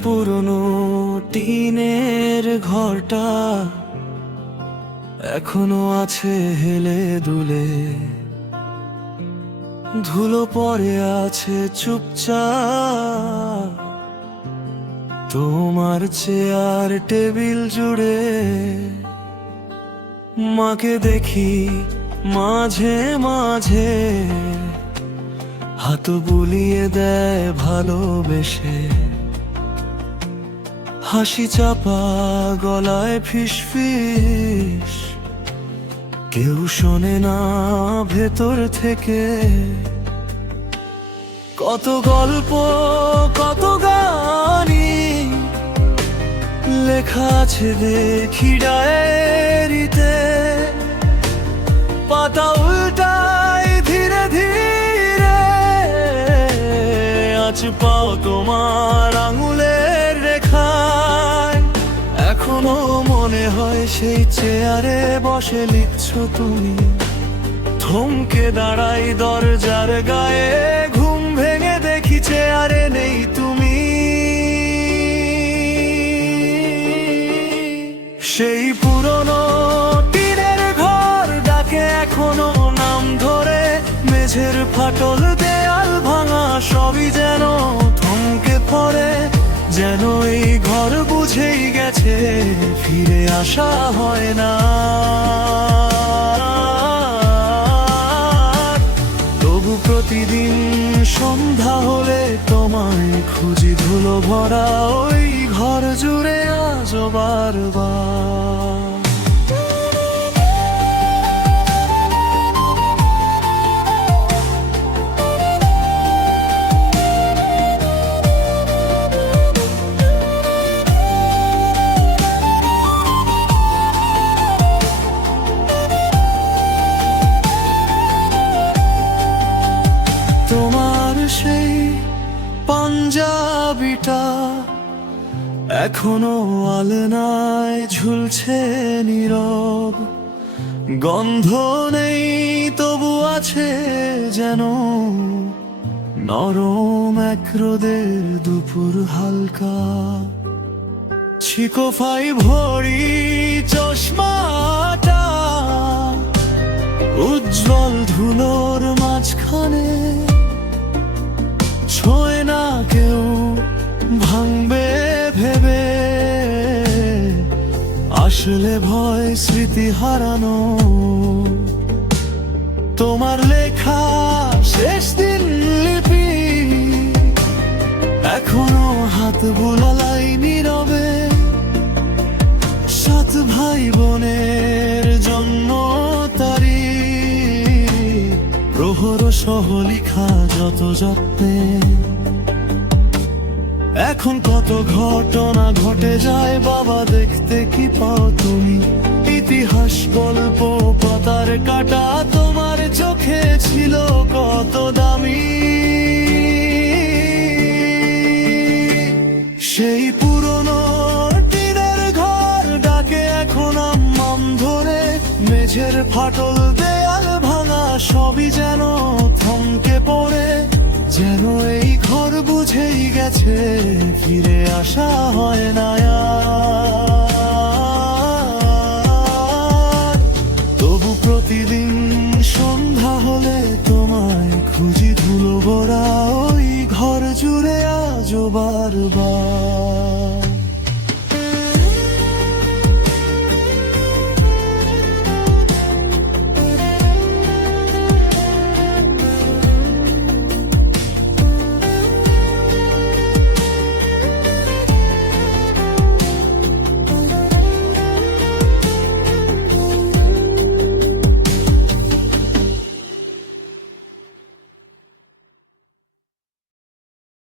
পুরনো টিনের ঘরটা এখনো আছে হেলে দুলে, ধুলো পড়ে আছে চুপচাপ তোমার চেয়ার টেবিল জুড়ে। মাকে দেখি মাঝে মাঝে, হাত বুলিয়ে দেয় ভালোবেসে, হাসি চাপা গলায় ফিসফিস, কেউ শোনে না ভেতর থেকে। কত গল্প কত গানি লেখা আছে দেখি ডায়েরিতে, পাতা উল্টায় ধীরে ধীরে, আজ পাও তোমার আঙুলের রেখায়। এখনো মনে হয় সেই চেয়ারে বসে লিখছো তুমি, থমকে দাঁড়াই দরজার গায়ে, ঘুম ভেঙে দেখি চেয়ারে নেই তুমি। সেই পুরনো টিনের ঘর ডাকে এখনো নাম ধরে, মেঝের ফাটল দেয়াল ভাঙা সবই যেন থমকে পড়ে, যেন এই ঘর বুঝেই গেছে ফিরে আসা হয় না। তবু প্রতিদিন সন্ধ্যা হলে তোমায় খুঁজি, ধুলো ভরা ওই ঘর জুড়ে আজও বারবার। তোমার সেই পাঞ্জাবিটা এখনো আলনায় ঝুলছে নীরব, গন্ধ নেই তবু আছে যেন নরম এক রোদের দুপুর হালকা। ছিকোফাই ভরি চশমাটা উজ্জ্বল ধুলোর মাঝখানে, ছোঁয় না কেউ ভাঙবে ভেবে, আসলে ভয় স্মৃতি হারানো। তোমার লেখা শেষ দিন লিপি এখনো হাত বুলালাই নীরবে, 7 ভাই বোনের জন্ম তারিখ, প্রহর সহ লিখা যত যত্নে। এখন কত ঘটনা ঘটে যায় বাবা, দেখতে কি পাও তুমি? ইতিহাস গল্প পাতার কাটা তোমার চোখে ছিল কত দামি। সেই পুরনো টিনের ঘর ডাকে এখন আম্মাম ধরে, মেঝের ফাটল দেয়াল ভাঙা সবই যেন থমকে পড়ে, যেন এই ঘর বুঝেই গেছে ফিরে আসা হয় না।